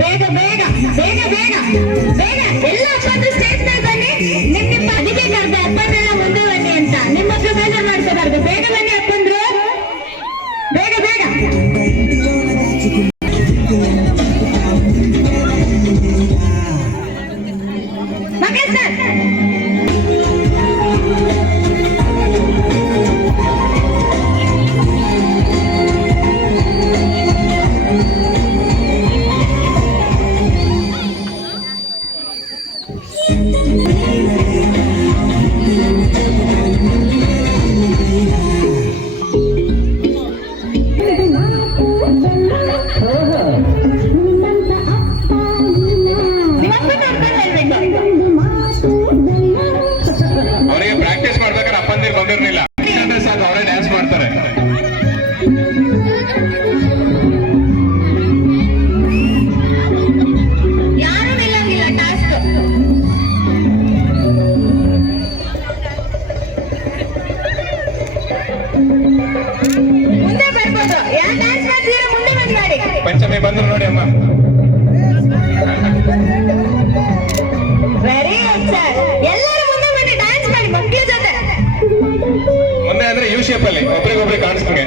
ಬೇಗ ಬೇಗ ಬೇಗ ಬೇಗ ಬೇಗ ಎಲ್ಲ ಅಪ್ಪಂದ್ರು ಸ್ಟೇಜ್ ಮೇಲೆ ಬನ್ನಿ. ನಿಮ್ಮ ಅದಕ್ಕೆ ಕರೆದೆ ಅಪ್ಪನ್ನೆಲ್ಲ ಮುಂದೆ ಬನ್ನಿ ಅಂತ. ನಿಮ್ಮ ಹತ್ರ ಬೇಜಾರು ಮಾಡ್ಕೋಬಾರ್ದು. ಬೇಗ ಬನ್ನಿ ಅಪ್ಪಂದ್ರು, ಬೇಗ ಬೇಗ. ಮಗ ಸರ್ ಅವರಿಗೆ ಪ್ರಾಕ್ಟೀಸ್ ಮಾಡ್ಬೇಕಾದ್ರೆ ಅಪ್ಪಂದಿರು ಬಂದಿರ್ಲಿಲ್ಲ. ಸಾಕು ಅವರೇ ಡ್ಯಾನ್ಸ್ ಮಾಡ್ತಾರೆ. ಯಾರು ನಿಲ್ಲಂಗಿಲ್ಲ. ಟಾಸ್ಕ್ ಮುಂದೆ ಬರ್ಬೋದು. ಯಾರು ಡ್ಯಾನ್ಸ್ ಮಾಡ್ತೀರಾ ಮುಂದೆ ಬಂದ್ ಮಾಡಿ. ಪಂಚಮಿ ಬಂದ್ರು ನೋಡಿ ಅಮ್ಮ. Very good sir. ಎಲ್ಲರೂ ಮುಂದೆ ಬನ್ನಿ, ಡ್ಯಾನ್ಸ್ ಮಾಡಿ ಮಕ್ಕಳ ಜೊತೆ. ಮುಂದೆ ಅಂದ್ರೆ ಯು ಶೇಪ್ ಅಲ್ಲಿ ಒಬ್ರಿಗೊಬ್ರಿಗೆ ಕಾಣಿಸ್ಕೊಂಡೆ.